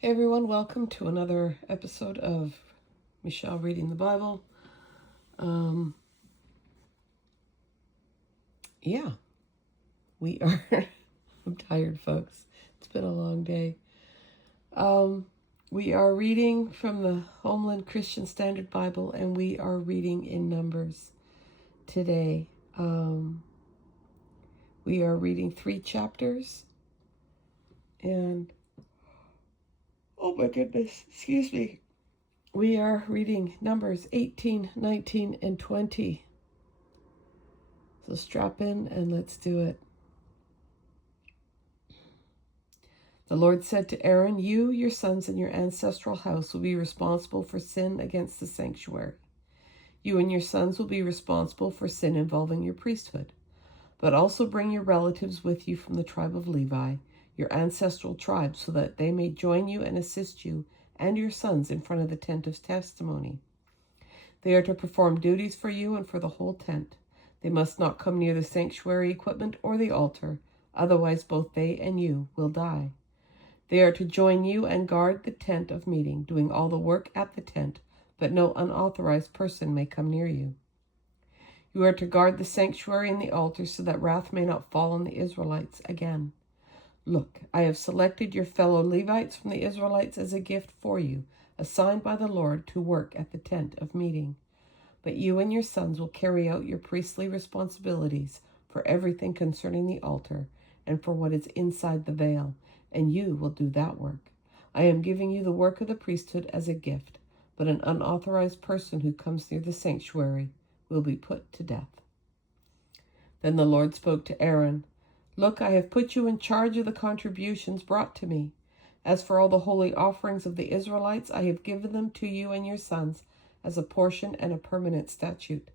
Hey everyone, welcome to another episode of Michelle Reading the Bible. Yeah, we are, I'm tired folks. It's been a long day. We are reading from the Holman Christian Standard Bible and we are reading in Numbers today. We are reading 3 chapters and, oh my goodness, excuse me. We are reading Numbers 18, 19, and 20. So strap in and let's do it. The Lord said to Aaron, "You, your sons, and your ancestral house will be responsible for sin against the sanctuary. You and your sons will be responsible for sin involving your priesthood. But also bring your relatives with you from the tribe of Levi, your ancestral tribe, so that they may join you and assist you and your sons in front of the tent of testimony. They are to perform duties for you and for the whole tent. They must not come near the sanctuary equipment or the altar, otherwise both they and you will die. They are to join you and guard the tent of meeting, doing all the work at the tent, but no unauthorized person may come near you. You are to guard the sanctuary and the altar so that wrath may not fall on the Israelites again. Look, I have selected your fellow Levites from the Israelites as a gift for you, assigned by the Lord to work at the tent of meeting. But you and your sons will carry out your priestly responsibilities for everything concerning the altar and for what is inside the veil, and you will do that work. I am giving you the work of the priesthood as a gift, but an unauthorized person who comes near the sanctuary will be put to death." Then the Lord spoke to Aaron, "Look, I have put you in charge of the contributions brought to me. As for all the holy offerings of the Israelites, I have given them to you and your sons as a portion and a permanent statute.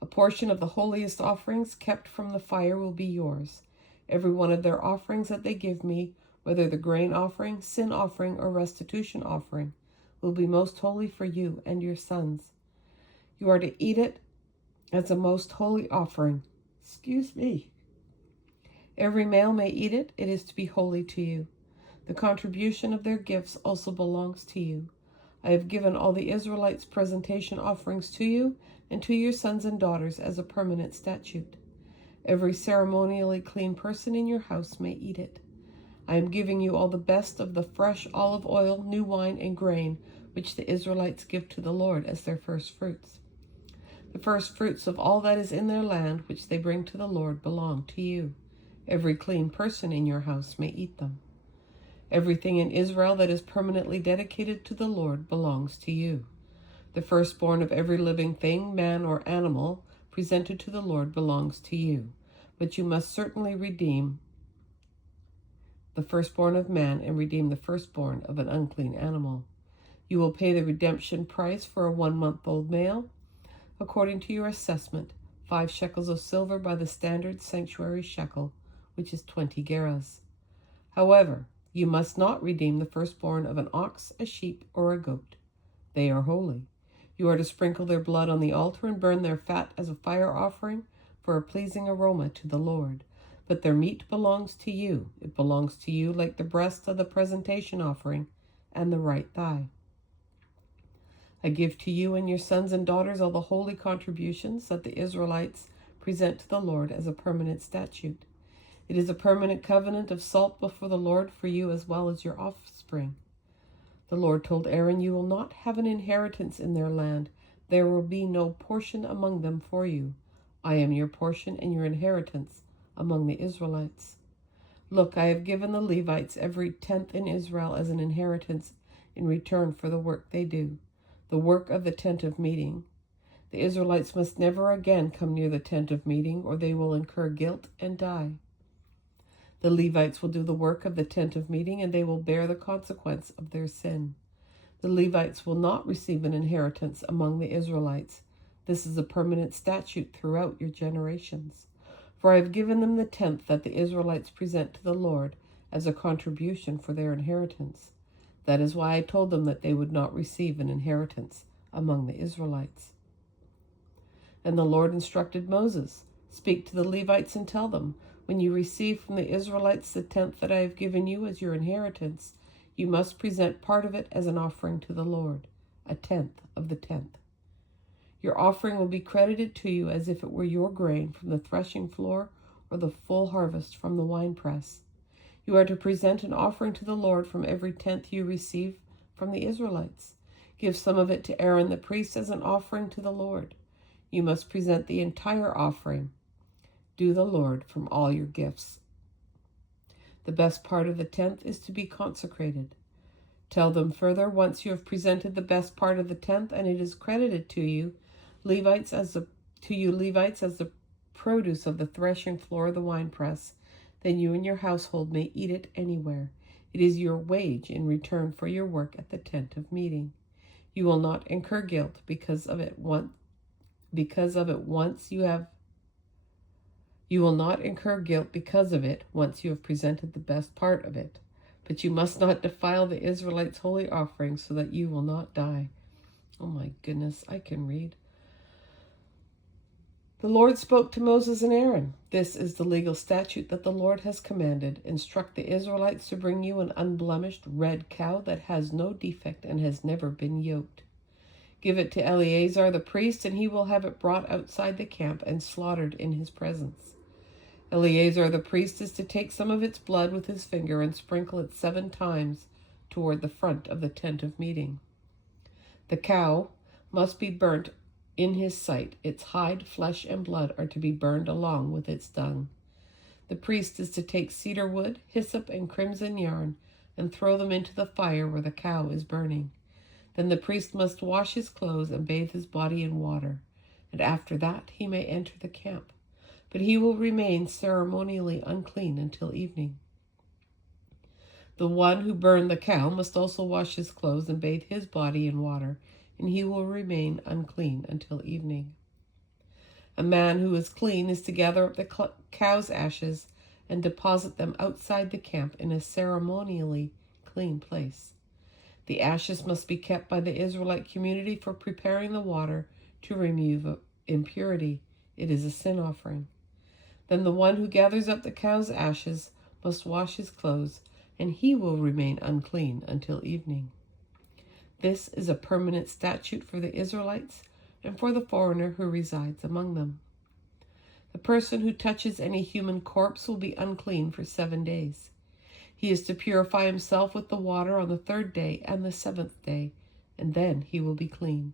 A portion of the holiest offerings kept from the fire will be yours. Every one of their offerings that they give me, whether the grain offering, sin offering, or restitution offering, will be most holy for you and your sons. You are to eat it as a most holy offering. Every male may eat it. It is to be holy to you. The contribution of their gifts also belongs to you. I have given all the Israelites' presentation offerings to you and to your sons and daughters as a permanent statute. Every ceremonially clean person in your house may eat it. I am giving you all the best of the fresh olive oil, new wine, and grain, which the Israelites give to the Lord as their first fruits. The first fruits of all that is in their land, which they bring to the Lord, belong to you. Every clean person in your house may eat them. Everything in Israel that is permanently dedicated to the Lord belongs to you. The firstborn of every living thing, man or animal, presented to the Lord belongs to you. But you must certainly redeem the firstborn of man and redeem the firstborn of an unclean animal. You will pay the redemption price for a 1-month-old male, according to your assessment, 5 shekels of silver by the standard sanctuary shekel, which is 20 gerahs. However, you must not redeem the firstborn of an ox, a sheep, or a goat. They are holy. You are to sprinkle their blood on the altar and burn their fat as a fire offering for a pleasing aroma to the Lord. But their meat belongs to you. It belongs to you like the breast of the presentation offering and the right thigh. I give to you and your sons and daughters all the holy contributions that the Israelites present to the Lord as a permanent statute. It is a permanent covenant of salt before the Lord for you as well as your offspring. The Lord told Aaron, "You will not have an inheritance in their land. There will be no portion among them for you. I am your portion and your inheritance among the Israelites. Look, I have given the Levites every 10th in Israel as an inheritance in return for the work they do, the work of the tent of meeting. The Israelites must never again come near the tent of meeting, or they will incur guilt and die. The Levites will do the work of the tent of meeting, and they will bear the consequence of their sin. The Levites will not receive an inheritance among the Israelites. This is a permanent statute throughout your generations. For I have given them the 10th that the Israelites present to the Lord as a contribution for their inheritance. That is why I told them that they would not receive an inheritance among the Israelites." And the Lord instructed Moses, "Speak to the Levites and tell them, when you receive from the Israelites the 10th that I have given you as your inheritance, You must present part of it as an offering to the Lord, a tenth of the tenth. Your offering will be credited to you as if it were your grain from the threshing floor or the full harvest from the winepress. You are to present an offering to the Lord from every tenth you receive from the Israelites. Give some of it to Aaron the priest as an offering to the Lord. You must present the entire offering to the Lord from all your gifts. The best part of the tenth is to be consecrated. Tell them further, once you have presented the best part of the tenth and it is credited to you, Levites as the produce of the threshing floor of the winepress, then you and your household may eat it anywhere. It is your wage in return for your work at the tent of meeting. You will not incur guilt because of it once you will not incur guilt because of it once you have presented the best part of it. But you must not defile the Israelites' holy offerings so that you will not die. Oh my goodness, I can read. The Lord spoke to Moses and Aaron. This is the legal statute that the Lord has commanded. Instruct the Israelites to bring you an unblemished red cow that has no defect and has never been yoked. Give it to Eleazar the priest, and he will have it brought outside the camp and slaughtered in his presence. Eleazar the priest is to take some of its blood with his finger and sprinkle it 7 times toward the front of the tent of meeting. The cow must be burnt in his sight. Its hide, flesh, and blood are to be burned along with its dung. The priest is to take cedar wood, hyssop, and crimson yarn and throw them into the fire where the cow is burning. Then the priest must wash his clothes and bathe his body in water, and after that he may enter the camp. But he will remain ceremonially unclean until evening. The one who burned the cow must also wash his clothes and bathe his body in water, and he will remain unclean until evening. A man who is clean is to gather up the cow's ashes and deposit them outside the camp in a ceremonially clean place. The ashes must be kept by the Israelite community for preparing the water to remove impurity. It is a sin offering. Then the one who gathers up the cow's ashes must wash his clothes, and he will remain unclean until evening. This is a permanent statute for the Israelites and for the foreigner who resides among them. The person who touches any human corpse will be unclean for 7 days. He is to purify himself with the water on the 3rd day and the 7th day, and then he will be clean.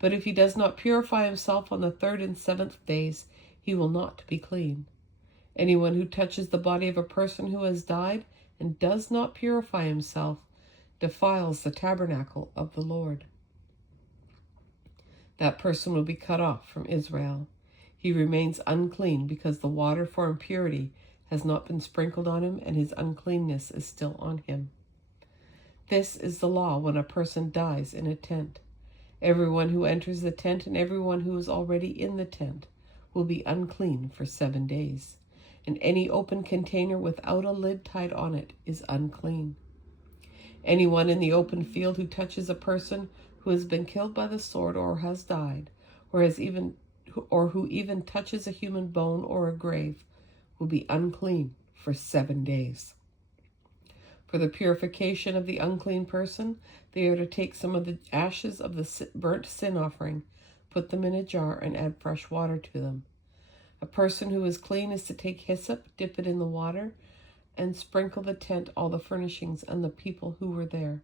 But if he does not purify himself on the 3rd and 7th days, he will not be clean. Anyone who touches the body of a person who has died and does not purify himself defiles the tabernacle of the Lord. That person will be cut off from Israel. He remains unclean because the water for impurity has not been sprinkled on him, and his uncleanness is still on him. This is the law when a person dies in a tent. Everyone who enters the tent and everyone who is already in the tent will be unclean for 7 days, and any open container without a lid tied on it is unclean. Anyone in the open field who touches a person who has been killed by the sword or has died, or who even touches a human bone or a grave, will be unclean for 7 days. For the purification of the unclean person, they are to take some of the ashes of the burnt sin offering, put them in a jar, and add fresh water to them. A person who is clean is to take hyssop, dip it in the water, and sprinkle the tent, all the furnishings, and the people who were there.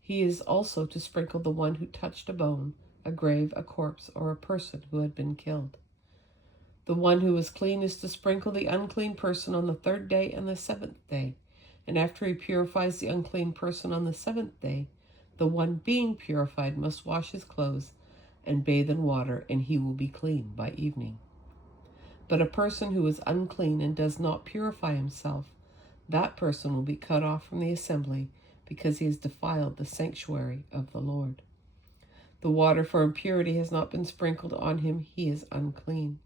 He is also to sprinkle the one who touched a bone, a grave, a corpse, or a person who had been killed. The one who is clean is to sprinkle the unclean person on the 3rd day and the 7th day, and after he purifies the unclean person on the 7th day, the one being purified must wash his clothes and bathe in water, and he will be clean by evening. But a person who is unclean and does not purify himself, that person will be cut off from the assembly because he has defiled the sanctuary of the Lord. The water for impurity has not been sprinkled on him, he is unclean.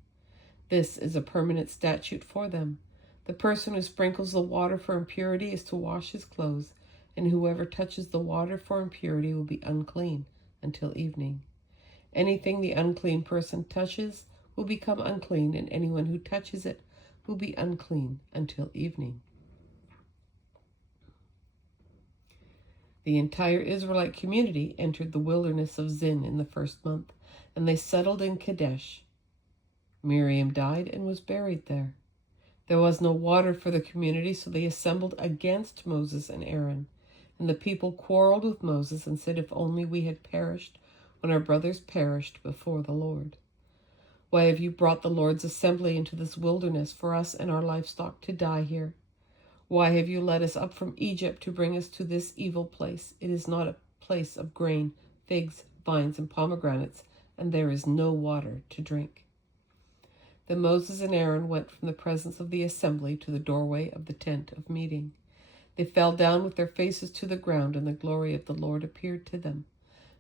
This is a permanent statute for them. The person who sprinkles the water for impurity is to wash his clothes, and whoever touches the water for impurity will be unclean until evening. Anything the unclean person touches will become unclean, and anyone who touches it will be unclean until evening. The entire Israelite community entered the wilderness of Zin in the first month, and they settled in Kadesh. Miriam died and was buried there. There was no water for the community, so they assembled against Moses and Aaron. And the people quarreled with Moses and said, "If only we had perished when our brothers perished before the Lord. Why have you brought the Lord's assembly into this wilderness for us and our livestock to die here? Why have you led us up from Egypt to bring us to this evil place? It is not a place of grain, figs, vines, and pomegranates, and there is no water to drink." Then Moses and Aaron went from the presence of the assembly to the doorway of the tent of meeting. They fell down with their faces to the ground, and the glory of the Lord appeared to them.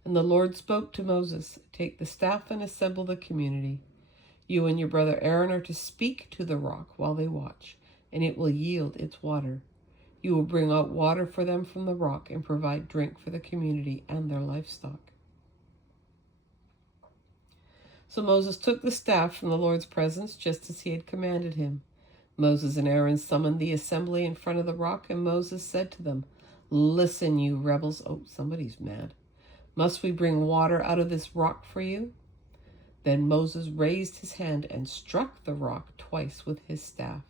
And the Lord spoke to Moses, "Take the staff and assemble the community. You and your brother Aaron are to speak to the rock while they watch, and it will yield its water. You will bring out water for them from the rock and provide drink for the community and their livestock." So Moses took the staff from the Lord's presence, just as he had commanded him. Moses and Aaron summoned the assembly in front of the rock, and Moses said to them, "Listen, you rebels." Oh, somebody's mad. "Must we bring water out of this rock for you?" Then Moses raised his hand and struck the rock twice with his staff,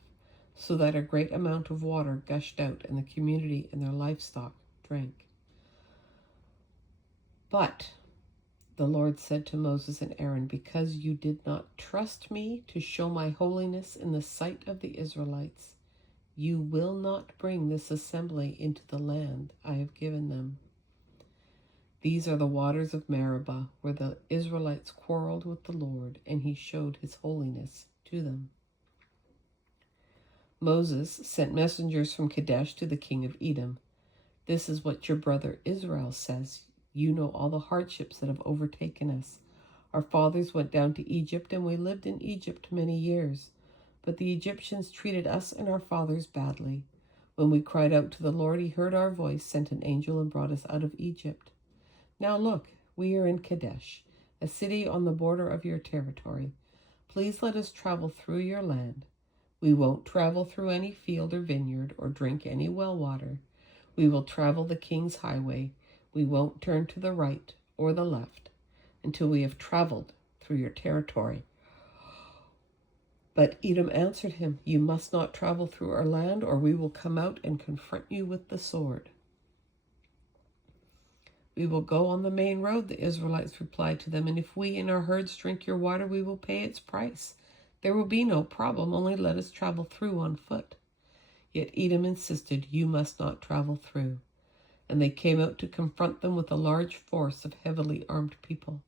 so that a great amount of water gushed out, and the community and their livestock drank. But the Lord said to Moses and Aaron, "Because you did not trust me to show my holiness in the sight of the Israelites, you will not bring this assembly into the land I have given them. These are the waters of Meribah, where the Israelites quarreled with the Lord, and he showed his holiness to them." Moses sent messengers from Kadesh to the king of Edom. "This is what your brother Israel says. You know all the hardships that have overtaken us. Our fathers went down to Egypt, and we lived in Egypt many years. But the Egyptians treated us and our fathers badly. When we cried out to the Lord, he heard our voice, sent an angel, and brought us out of Egypt. Now look, we are in Kadesh, a city on the border of your territory. Please let us travel through your land. We won't travel through any field or vineyard or drink any well water. We will travel the king's highway. We won't turn to the right or the left until we have traveled through your territory." But Edom answered him, "You must not travel through our land, or we will come out and confront you with the sword." "We will go on the main road," the Israelites replied to them, "and if we and our herds drink your water, we will pay its price. There will be no problem, only let us travel through on foot." Yet Edom insisted, "You must not travel through." And they came out to confront them with a large force of heavily armed people.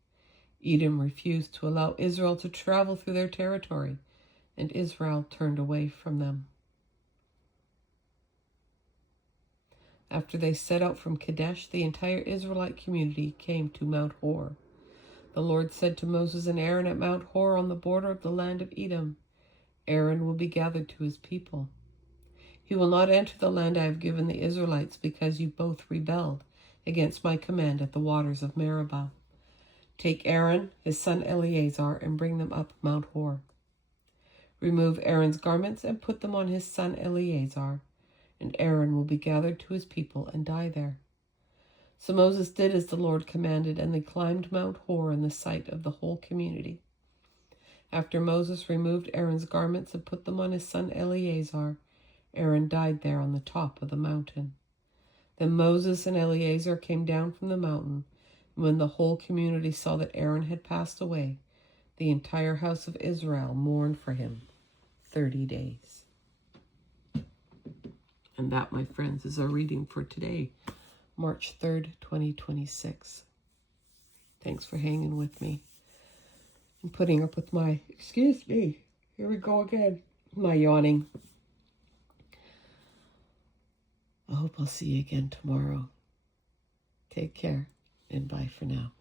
Edom refused to allow Israel to travel through their territory, and Israel turned away from them. After they set out from Kadesh, the entire Israelite community came to Mount Hor. The Lord said to Moses and Aaron at Mount Hor on the border of the land of Edom, "Aaron will be gathered to his people. He will not enter the land I have given the Israelites, because you both rebelled against my command at the waters of Meribah. Take Aaron, his son Eleazar, and bring them up Mount Hor. Remove Aaron's garments and put them on his son Eleazar, and Aaron will be gathered to his people and die there." So Moses did as the Lord commanded, and they climbed Mount Hor in the sight of the whole community. After Moses removed Aaron's garments and put them on his son Eleazar, Aaron died there on the top of the mountain. Then Moses and Eleazar came down from the mountain, and when the whole community saw that Aaron had passed away, the entire house of Israel mourned for him 30 days. And that, my friends, is our reading for today, March 3rd, 2026. Thanks for hanging with me and putting up with my, excuse me, here we go again, my yawning. I hope I'll see you again tomorrow. Take care, and bye for now.